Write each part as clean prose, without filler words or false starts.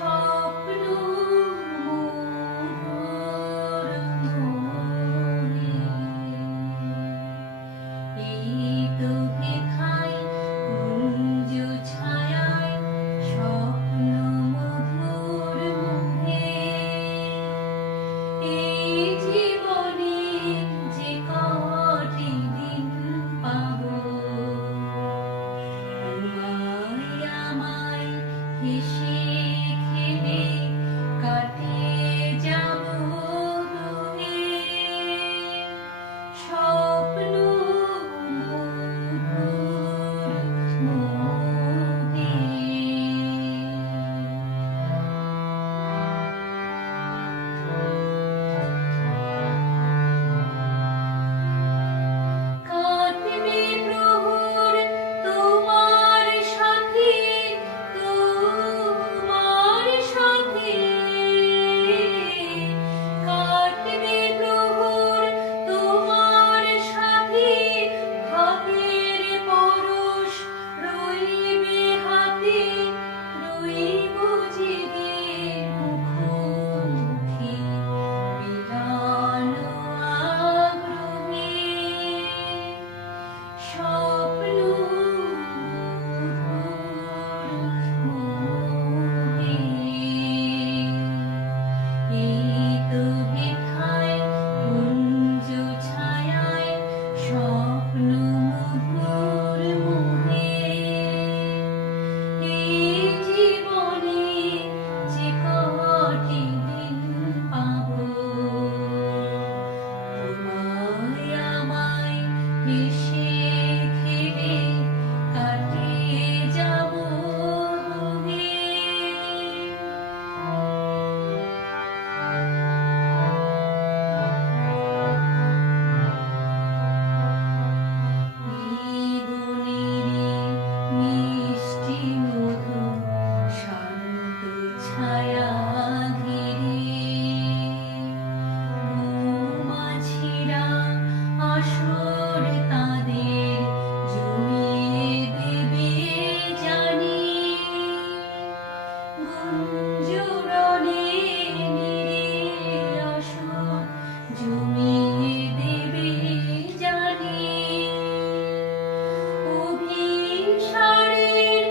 স্বপ্ন মোর মোহে, এই তো হেথায় কুঞ্জ ছায়ায় স্বপ্ন মধুর মোহে, এই জীবনে যে কটি দিন পাবো, তোমায় আমায় হেসে খেলে কাটিয়ে যাব দুহে, স্বপ্ন মধুর মোহে। কাটবে প্রহর তোমার সাথে, তোমার সাথে, কাটবে প্রহর তোমার সাথে, ভাবের পরশ রইবে হাতে, রইব জেগে মুখোমুখি বিরানো আগ্রহে, স্বপ্ন মোহে, এই তো হেথায় কুঞ্জ ছায়ায় স্বপ্ন মধুর মোহে, এই জীবনে যে কটি দিন পাবো, তোমায় আমায় হেসে খেলে কাটিয়ে যাব দুহে। এই বনেরই মিষ্টি মধু শান্ত ছায়া ঘিরে, মৌমাছিরা আসর তাদের জমিয়ে দেবে জানি, গুঞ্জরণে নিরে আসর জমিয়ে দেবে জানি, অভিসারের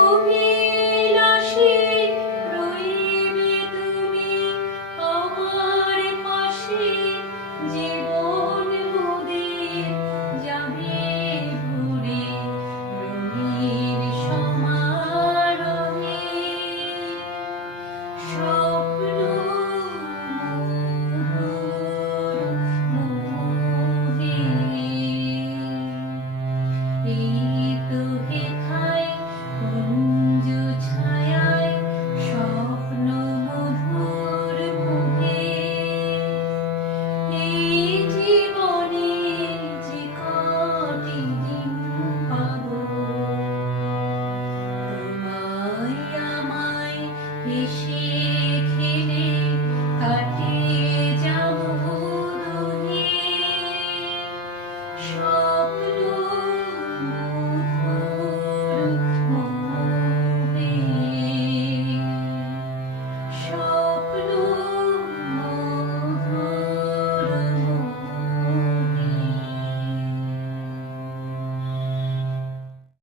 অভিলাষে রইবে তুমি আমার পাশে, জীবন মোদের যাবে ভরে রঙের সমারোহে, স্বপ্ন মোর মোহে, এই তো হেথায় কুঞ্জ ছায়ায় স্বপ্ন মধুর মোহে, এই জীবনে যে কটি দিন পাবো, তোমায় আমায় হেসে খেলে কাটিয়ে